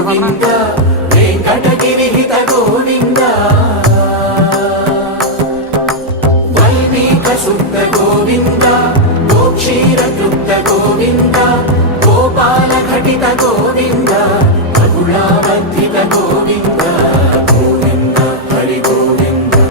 గోవింద వెంకటగిరిహిత గోవింద వల్మీక శుద్ధ గోవింద గోక్షీర తృప్త గోవింద గోపాల ఘటిత గోవింద